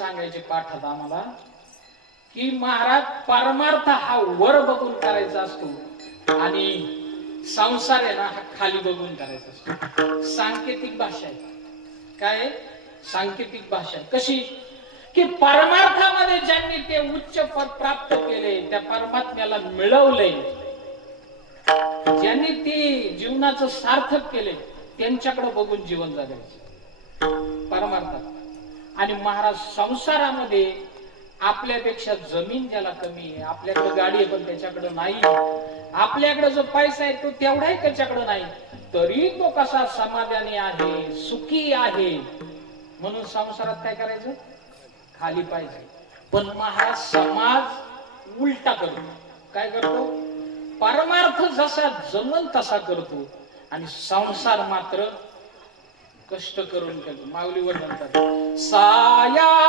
सांगायचे पाठात आम्हाला की महाराज परमार्थ हा वर बघून करायचा असतो आणि संसार आहे ना हा खाली बघून करायचा असतो. सांकेतिक भाषा आहे. काय सांकेतिक भाषा कशी की परमार्थामध्ये ज्यांनी ते उच्च पद प्राप्त केले, त्या परमात्म्याला मिळवले, ज्यांनी ते जीवनाचं सार्थक केले, त्यांच्याकडे बघून जीवन जगायचं परमार्थात. आणि महाराज संसारामध्ये आपल्यापेक्षा जमीन ज्याला कमी आहे, आपल्याकडे गाडी आहे पण त्याच्याकडे नाही, आपल्याकडे जो पैसा आहे तो तेवढाही त्याच्याकडे नाही, तरी तो कसा समाधानी आहे, सुखी आहे. म्हणून संसारात काय करायचं, खाली पाहिजे. पण महाराज समाज उलटा करतो. काय करतो, परमार्थ जसा जमल तसा करतो आणि संसार मात्र कष्ट करून करतो. माऊलीवर म्हणतात साया